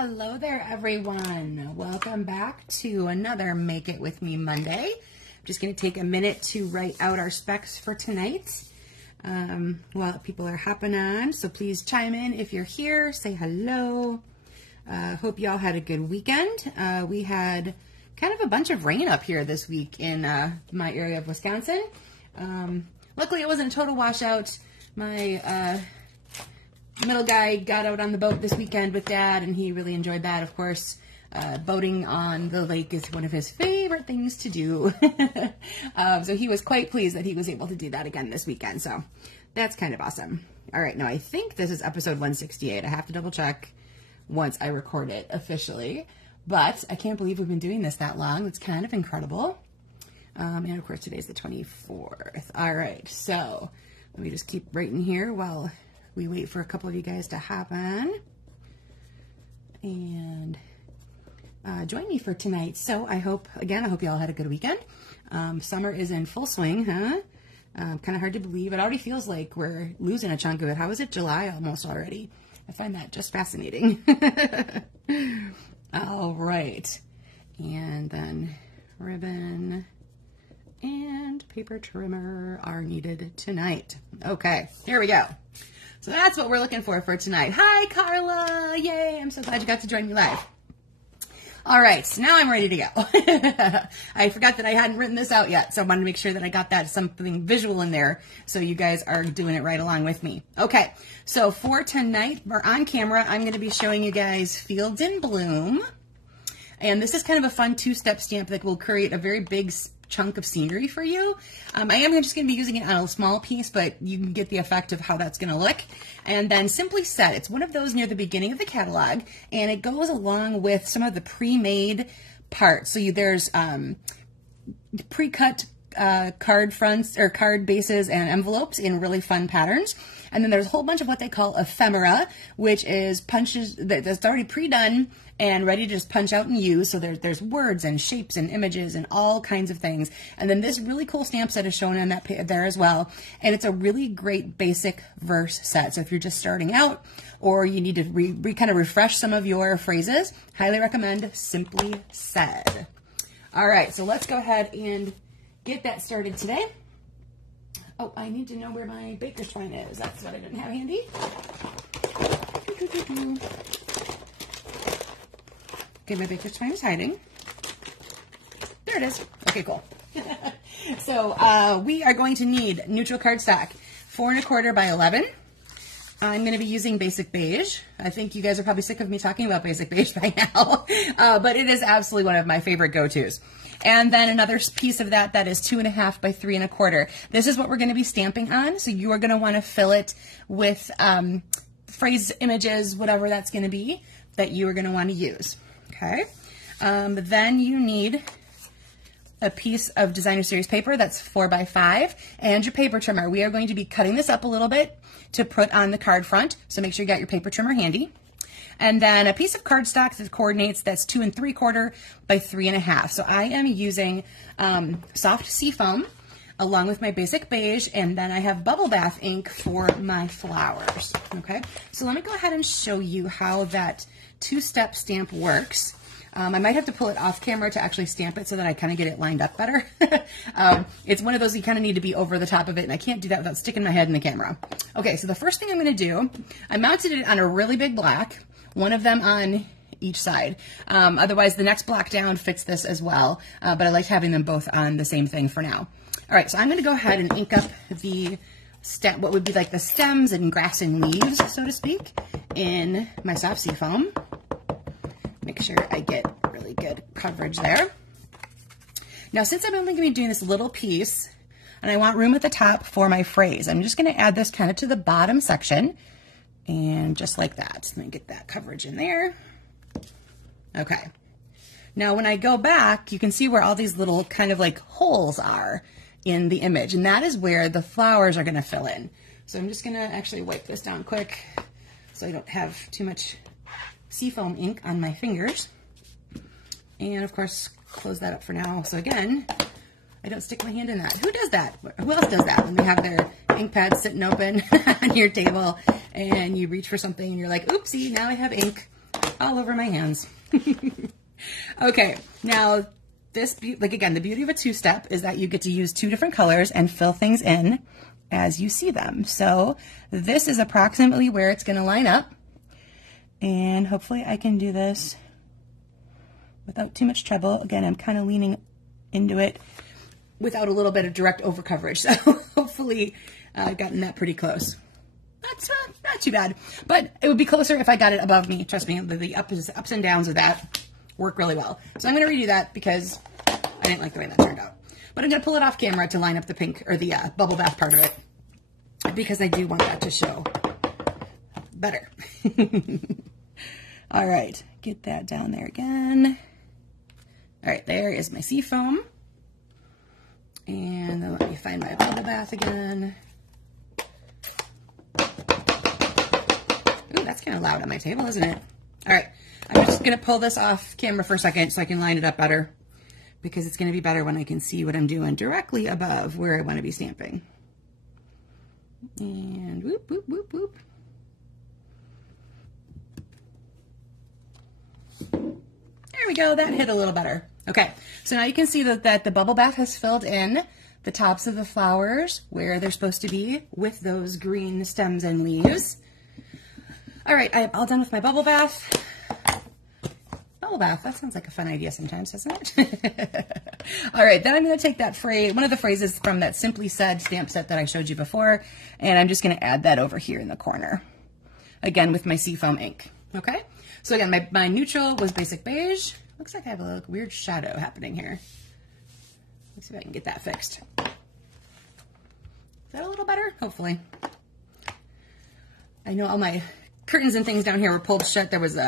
Hello there, everyone. Welcome back to another Make It With Me Monday. I'm just going to take a minute to write out our specs for tonight while people are hopping on. So please chime in if you're here. Say hello. Hope you all had a good weekend. We had kind of a bunch of rain up here this week in my area of Wisconsin. Luckily, it wasn't a total washout. My middle guy got out on the boat this weekend with Dad, and he really enjoyed that. Of course, boating on the lake is one of his favorite things to do. So he was quite pleased that he was able to do that again this weekend. So that's kind of awesome. All right, now I think this is episode 168. I have to double check once I record it officially. But I can't believe we've been doing this that long. It's kind of incredible. And of course, today's the 24th. All right, so let me just keep writing here while we wait for a couple of you guys to hop on and join me for tonight. So I hope you all had a good weekend. Summer is in full swing, huh? Kind of hard to believe. It already feels like we're losing a chunk of it. How is it July almost already? I find that just fascinating. All right. And then ribbon and paper trimmer are needed tonight. Okay, here we go. So that's what we're looking for tonight. Hi, Carla. Yay, I'm so glad you got to join me live. All right, so now I'm ready to go. I forgot that I hadn't written this out yet, so I wanted to make sure that I got that something visual in there so you guys are doing it right along with me. Okay, so for tonight, we're on camera. I'm going to be showing you guys Fields in Bloom. And this is kind of a fun two-step stamp that will create a very big chunk of scenery for you. I am just going to be using it on a small piece, but you can get the effect of how that's going to look. And then Simply Set. It's one of those near the beginning of the catalog, and it goes along with some of the pre-made parts. So there's pre-cut card fronts or card bases and envelopes in really fun patterns. And then there's a whole bunch of what they call ephemera, which is punches that's already pre-done and ready to just punch out and use. So there's words and shapes and images and all kinds of things. And then this really cool stamp set is shown on that there as well. And it's a really great basic verse set. So if you're just starting out or you need to kind of refresh some of your phrases, highly recommend Simply Said. All right, so let's go ahead and get that started today. Oh, I need to know where my baker's twine is. That's what I didn't have handy. Okay, my baker's twine is hiding. There it is. Okay, cool. So we are going to need neutral cardstock, 4 1/4 by 11. I'm going to be using Basic Beige. I think you guys are probably sick of me talking about Basic Beige by now, but it is absolutely one of my favorite go-tos. And then another piece of that is 2 1/2 by 3 1/4. This is what we're going to be stamping on, so you are going to want to fill it with phrase images, whatever that's going to be, that you are going to want to use. Okay. Then you need a piece of designer series paper that's 4 by 5 and your paper trimmer. We are going to be cutting this up a little bit to put on the card front, so make sure you got your paper trimmer handy. And then a piece of cardstock that coordinates, that's 2 3/4 by 3 1/2. So I am using soft seafoam along with my Basic Beige, and then I have Bubble Bath ink for my flowers. Okay, so let me go ahead and show you how that two-step stamp works. I might have to pull it off camera to actually stamp it so that I kind of get it lined up better. It's one of those you kind of need to be over the top of it, and I can't do that without sticking my head in the camera. Okay, so the first thing I'm going to do, I mounted it on a really big block, one of them on each side. Otherwise, the next block down fits this as well, but I like having them both on the same thing for now. All right, so I'm going to go ahead and ink up the what would be like the stems and grass and leaves, so to speak, in my soft seafoam. Make sure I get really good coverage there. Now, since I'm only going to be doing this little piece, and I want room at the top for my phrase, I'm just going to add this kind of to the bottom section, and just like that. Let me get that coverage in there. Okay. Now, when I go back, you can see where all these little kind of like holes are in the image, and that is where the flowers are going to fill in. So I'm just going to actually wipe this down quick so I don't have too much seafoam ink on my fingers. And of course, close that up for now. So again, I don't stick my hand in that. Who does that? Who else does that when they have their ink pad sitting open on your table and you reach for something and you're like, oopsie, now I have ink all over my hands. Okay, now this, like again, the beauty of a two-step is that you get to use two different colors and fill things in as you see them. So this is approximately where it's gonna line up. And hopefully I can do this without too much trouble. Again, I'm kind of leaning into it without a little bit of direct over coverage. So hopefully I've gotten that pretty close. That's not too bad, but it would be closer if I got it above me. Trust me, the ups and downs of that work really well. So I'm going to redo that because I didn't like the way that turned out. But I'm going to pull it off camera to line up the pink or the bubble bath part of it because I do want that to show better. All right, get that down there again. All right, there is my sea foam. And then let me find my bubble bath again. Ooh, that's kind of loud on my table, isn't it? All right, I'm just gonna pull this off camera for a second so I can line it up better because it's gonna be better when I can see what I'm doing directly above where I wanna be stamping. And whoop, whoop, whoop, whoop. There we go, that hit a little better. Okay, so now you can see that the bubble bath has filled in the tops of the flowers where they're supposed to be with those green stems and leaves. All right, I'm all done with my bubble bath. Bubble bath, that sounds like a fun idea sometimes, doesn't it? All right, then I'm gonna take that phrase, one of the phrases from that Simply Said stamp set that I showed you before, and I'm just gonna add that over here in the corner. Again, with my seafoam ink, okay? So again, my neutral was basic beige. Looks like I have a weird shadow happening here. Let's see if I can get that fixed. Is that a little better? Hopefully. I know all my curtains and things down here were pulled shut. There was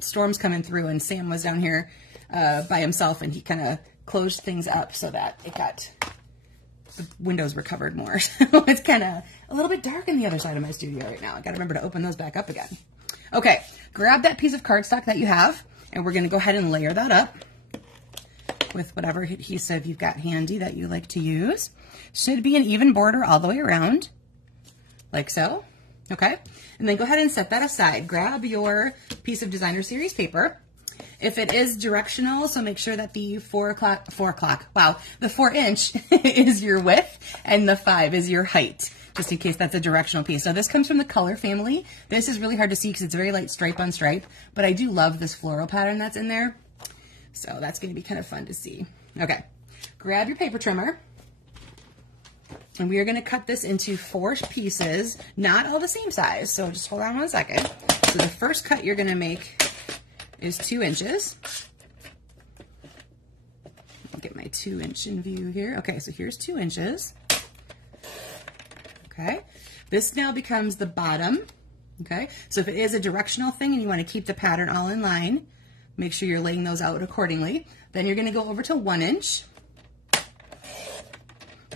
storms coming through and Sam was down here by himself and he kind of closed things up so that the windows were covered more. So it's kind of a little bit dark in the other side of my studio right now. I got to remember to open those back up again. Okay, grab that piece of cardstock that you have and we're going to go ahead and layer that up with whatever adhesive you've got handy that you like to use. Should be an even border all the way around, like so. Okay, and then go ahead and set that aside. Grab your piece of Designer Series paper. If it is directional, so make sure that the 4 inch is your width and the 5 is your height, just in case that's a directional piece. So this comes from the color family. This is really hard to see because it's very light stripe on stripe, but I do love this floral pattern that's in there. So that's going to be kind of fun to see. Okay, grab your paper trimmer. And we are going to cut this into 4 pieces, not all the same size. So just hold on one second. So the first cut you're going to make is 2 inches. I'll get my 2 inch in view here. Okay, so here's 2 inches. Okay, this now becomes the bottom. Okay, so if it is a directional thing and you want to keep the pattern all in line, make sure you're laying those out accordingly. Then you're going to go over to 1 inch.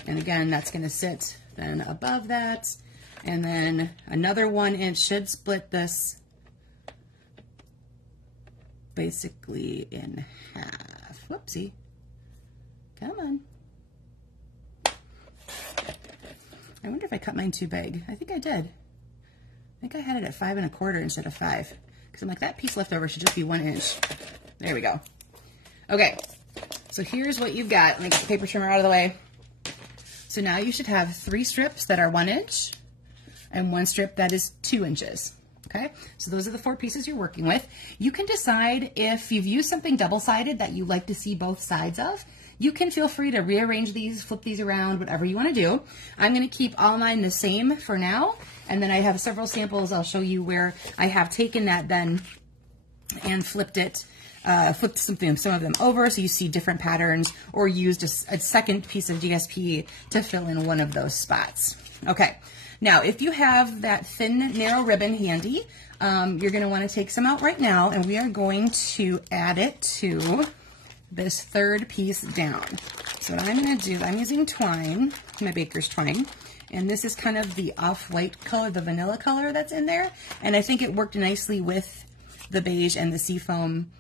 And again, that's going to sit then above that. And then another 1 inch should split this basically in half. Whoopsie. Come on. I wonder if I cut mine too big. I think I did. I think I had it at 5 1/4 instead of 5. Because I'm like, that piece left over should just be 1 inch. There we go. Okay, so here's what you've got. Let me get the paper trimmer out of the way. So now you should have 3 strips that are 1 inch and 1 strip that is 2 inches. Okay, so those are the 4 pieces you're working with. You can decide if you've used something double-sided that you like to see both sides of. You can feel free to rearrange these, flip these around, whatever you want to do. I'm going to keep all mine the same for now, and then I have several samples. I'll show you where I have taken that then and flipped it. Flipped some of them over so you see different patterns, or used a second piece of DSP to fill in one of those spots. Okay, now if you have that thin, narrow ribbon handy, you're going to want to take some out right now, and we are going to add it to this 3rd piece down. So what I'm going to do, I'm using twine, my baker's twine, and this is kind of the off-white color, the vanilla color that's in there, and I think it worked nicely with the beige and the seafoam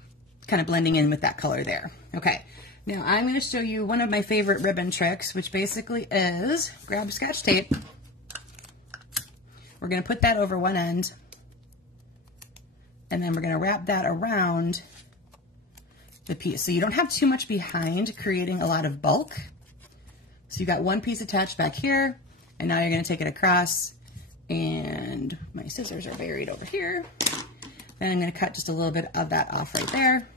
kind of blending in with that color there. Okay, now I'm going to show you one of my favorite ribbon tricks, which basically is grab Scotch tape. We're going to put that over one end And then we're going to wrap that around the piece. So you don't have too much behind, creating a lot of bulk. So you got one piece attached back here, and now you're going to take it across, and my scissors are buried over here. Then I'm going to cut just a little bit of that off right there.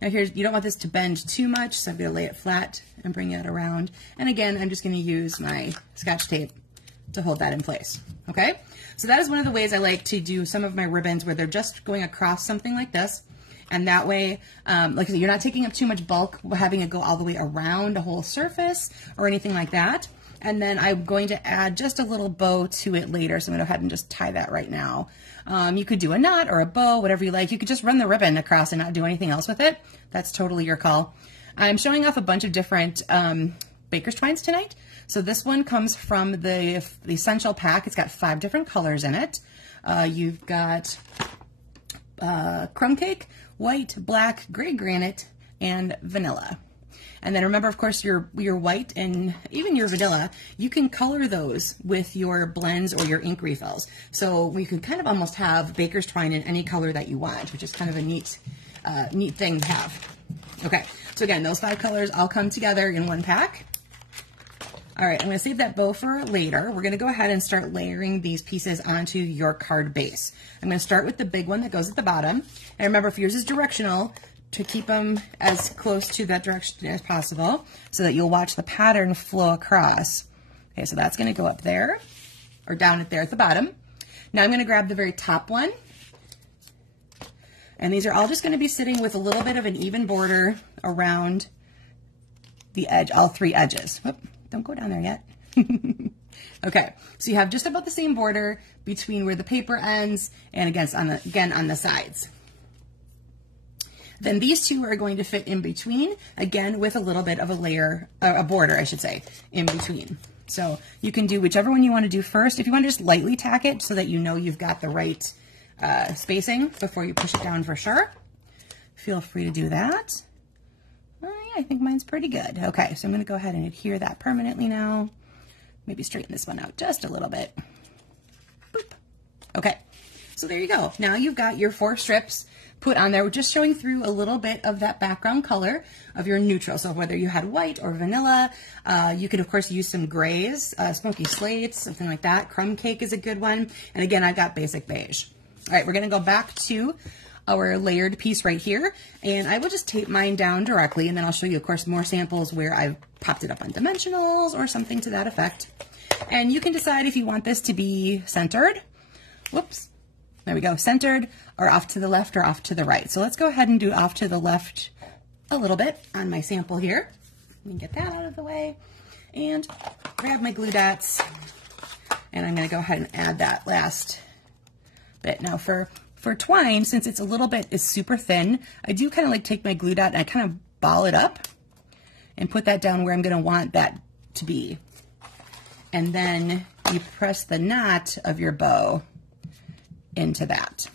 Now here's, you don't want this to bend too much, so I'm going to lay it flat and bring it around. And again, I'm just going to use my Scotch tape to hold that in place. Okay, so that is one of the ways I like to do some of my ribbons, where they're just going across something like this. And that way, like I said, you're not taking up too much bulk, having it go all the way around a whole surface or anything like that. And then I'm going to add just a little bow to it later. So I'm going to go ahead and just tie that right now. You could do a knot or a bow, whatever you like. You could just run the ribbon across and not do anything else with it. That's totally your call. I'm showing off a bunch of different baker's twines tonight. So this one comes from the Essential Pack. It's got 5 different colors in it. You've got crumb cake, white, black, gray granite, and vanilla. And then remember, of course, your white and even your vanilla, you can color those with your blends or your ink refills. So we can kind of almost have baker's twine in any color that you want, which is kind of a neat thing to have. Okay, so again, those 5 colors all come together in one pack. All right, I'm going to save that bow for later. We're going to go ahead and start layering these pieces onto your card base. I'm going to start with the big one that goes at the bottom. And remember, if yours is directional, to keep them as close to that direction as possible so that you'll watch the pattern flow across. Okay, so that's going to go up there or down there at the bottom. Now I'm going to grab the very top one. And these are all just going to be sitting with a little bit of an even border around the edge, all 3 edges. Whoop. Don't go down there yet. Okay, so you have just about the same border between where the paper ends and again on the sides. Then these 2 are going to fit in between, again with a little bit of a layer, a border I should say, in between. So you can do whichever one you want to do first. If you want to just lightly tack it so that you know you've got the right spacing before you push it down for sure, feel free to do that. I think mine's pretty good. Okay, so I'm going to go ahead and adhere that permanently now. Maybe straighten this one out just a little bit. Boop. Okay, so there you go. Now you've got your 4 strips put on there. We're just showing through a little bit of that background color of your neutral. So whether you had white or vanilla, you could of course use some grays, smoky slates, something like that. Crumb cake is a good one. And again, I've got basic beige. All right, we're going to go back to our layered piece right here, and I will just tape mine down directly, and then I'll show you, of course, more samples where I've popped it up on dimensionals or something to that effect. And you can decide if you want this to be centered. Whoops. There we go. Centered, or off to the left or off to the right. So let's go ahead and do off to the left a little bit on my sample here. Let me get that out of the way and grab my glue dots, and I'm going to go ahead and add that last bit. Now for twine, since it's a little bit is super thin, I do kind of like take my glue dot and I kind of ball it up and put that down where I'm going to want that to be. And then you press the knot of your bow into that.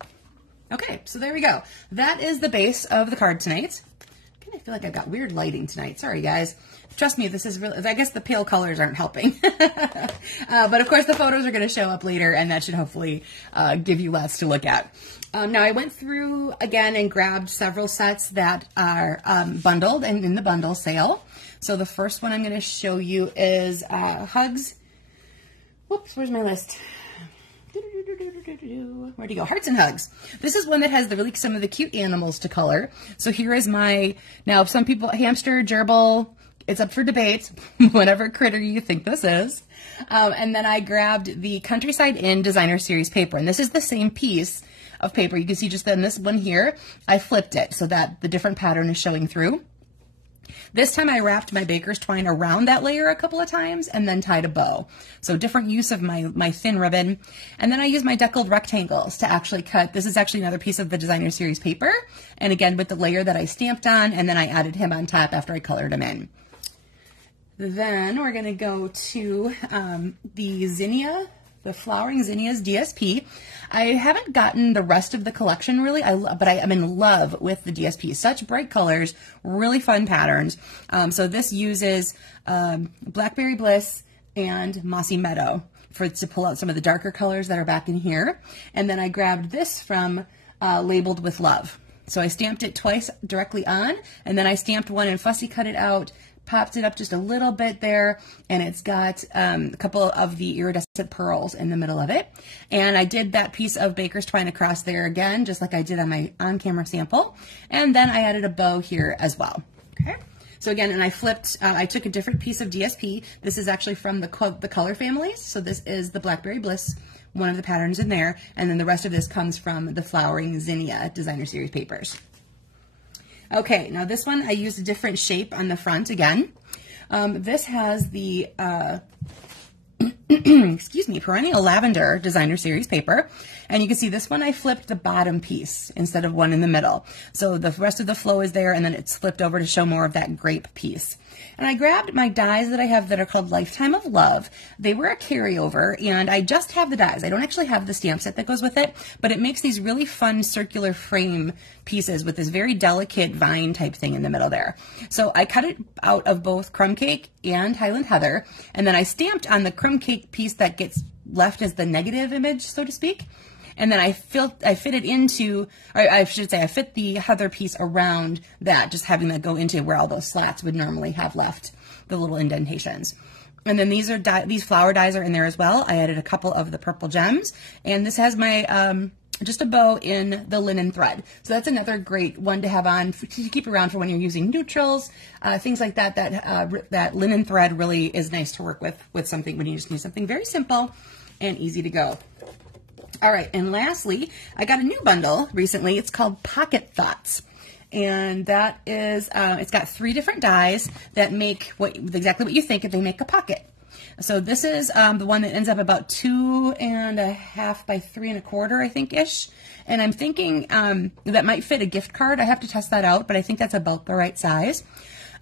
Okay, so there we go. That is the base of the card tonight. I kind of feel like I've got weird lighting tonight. Sorry, guys. Trust me, this is really, I guess the pale colors aren't helping. But of course the photos are going to show up later, and that should hopefully give you lots to look at. Now I went through again and grabbed several sets that are bundled and in the bundle sale. So the first one I'm going to show you is Hugs. Whoops, where's my list? Where'd you go? Hearts and Hugs. This is one that has some of the cute animals to color. So here is my, now some people, hamster, gerbil, it's up for debate, whatever critter you think this is. And then I grabbed the Countryside Inn Designer Series paper, and this is the same piece of paper. You can see just then this one here, I flipped it so that the different pattern is showing through. This time I wrapped my baker's twine around that layer a couple of times and then tied a bow. So different use of my thin ribbon. And then I used my deckled rectangles to actually cut. This is actually another piece of the Designer Series paper. And again, with the layer that I stamped on, and then I added him on top after I colored him in. Then we're going to go to the Zinnia, the Flowering Zinnias DSP. I haven't gotten the rest of the collection really, but I am in love with the DSP. Such bright colors, really fun patterns. So this uses Blackberry Bliss and Mossy Meadow to pull out some of the darker colors that are back in here. And then I grabbed this from labeled with love. So I stamped it twice directly on, and then I stamped one and fussy cut it out, popped it up just a little bit there, and it's got a couple of the iridescent pearls in the middle of it. And I did that piece of baker's twine across there again, just like I did on my on-camera sample. And then I added a bow here as well. Okay. So again, and I flipped, I took a different piece of DSP. This is actually from the color families. So this is the Blackberry Bliss, one of the patterns in there. And then the rest of this comes from the Flowering Zinnia Designer Series papers. Okay, now this one I used a different shape on the front again. This has the, excuse me, Perennial Lavender Designer Series paper. And you can see this one I flipped the bottom piece instead of one in the middle. So the rest of the flow is there, and then it's flipped over to show more of that grape piece. And I grabbed my dies that I have that are called Lifetime of Love. They were a carryover, and I just have the dies. I don't actually have the stamp set that goes with it, but it makes these really fun circular frame pieces with this very delicate vine type thing in the middle there. So I cut it out of both Crumb Cake and Highland Heather, and then I stamped on the Crumb Cake piece that gets left as the negative image, so to speak. And then I fit it into, or I should say I fit the Heather piece around that, just having that go into where all those slats would normally have left the little indentations. And then these flower dies are in there as well. I added a couple of the purple gems, and this has my, just a bow in the linen thread. So that's another great one to have on, to keep around for when you're using neutrals, things like that. That linen thread really is nice to work with something when you just need something very simple and easy to go. All right, and lastly, I got a new bundle recently. It's called Pocket Thoughts. And that is, it's got 3 different dies that make exactly what you think, and they make a pocket. So this is the one that ends up about 2.5 by 3.25, I think-ish. And I'm thinking that might fit a gift card. I have to test that out, but I think that's about the right size.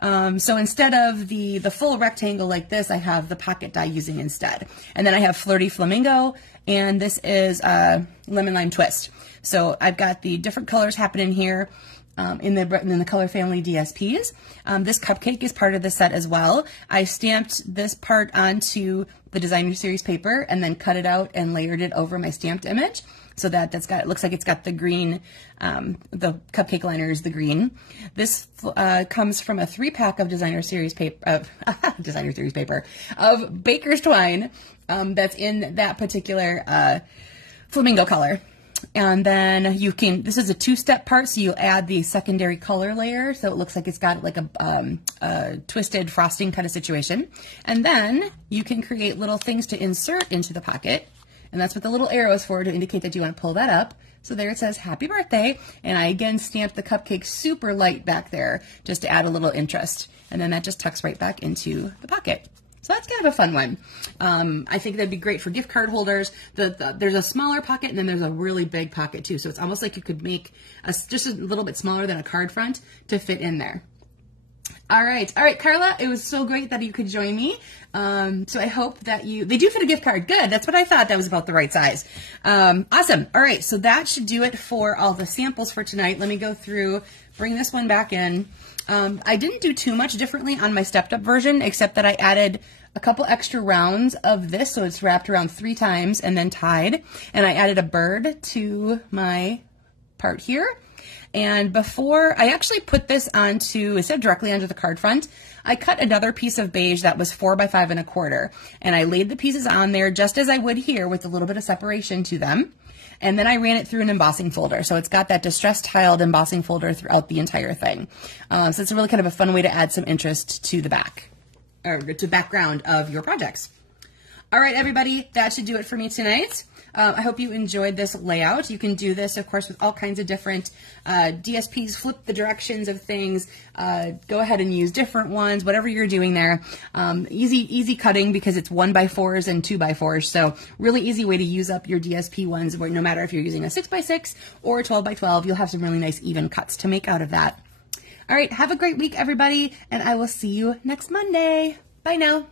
So instead of the full rectangle like this, I have the pocket die using instead. And then I have Flirty Flamingo, and this is Lemon Lime Twist. So I've got the different colors happening here in the color family DSPs. This cupcake is part of the set as well. I stamped this part onto the Designer Series paper and then cut it out and layered it over my stamped image. So it looks like it's got the green, the cupcake liner is the green. This comes from a 3-pack of Designer Series paper, of Baker's Twine, that's in that particular flamingo color. And then this is a 2-step part, so you add the secondary color layer, so it looks like it's got like a twisted frosting kind of situation. And then you can create little things to insert into the pocket. And that's what the little arrow is for, to indicate that you want to pull that up. So there it says happy birthday. And I again stamped the cupcake super light back there just to add a little interest. And then that just tucks right back into the pocket. So that's kind of a fun one. I think that'd be great for gift card holders. There's a smaller pocket, and then there's a really big pocket too. So it's almost like you could make just a little bit smaller than a card front to fit in there. All right, Carla, it was so great that you could join me. So I hope that they do fit a gift card. Good, that's what I thought. That was about the right size. Awesome. All right, so that should do it for all the samples for tonight. Let me go through, bring this one back in. I didn't do too much differently on my stepped up version, except that I added a couple extra rounds of this, so it's wrapped around 3 times and then tied. And I added a bird to my part here. And before, I actually put this onto, instead of directly onto the card front, I cut another piece of beige that was 4 by 5.25. And I laid the pieces on there just as I would here, with a little bit of separation to them. And then I ran it through an embossing folder. So it's got that distressed tiled embossing folder throughout the entire thing. So it's a really kind of a fun way to add some interest to the back, or to background of your projects. All right, everybody, that should do it for me tonight. I hope you enjoyed this layout. You can do this, of course, with all kinds of different DSPs, flip the directions of things, go ahead and use different ones, whatever you're doing there. Easy cutting, because it's 1x4s and 2x4s, so really easy way to use up your DSP ones, where no matter if you're using a 6x6 or a 12x12, you'll have some really nice even cuts to make out of that. All right, have a great week, everybody, and I will see you next Monday. Bye now.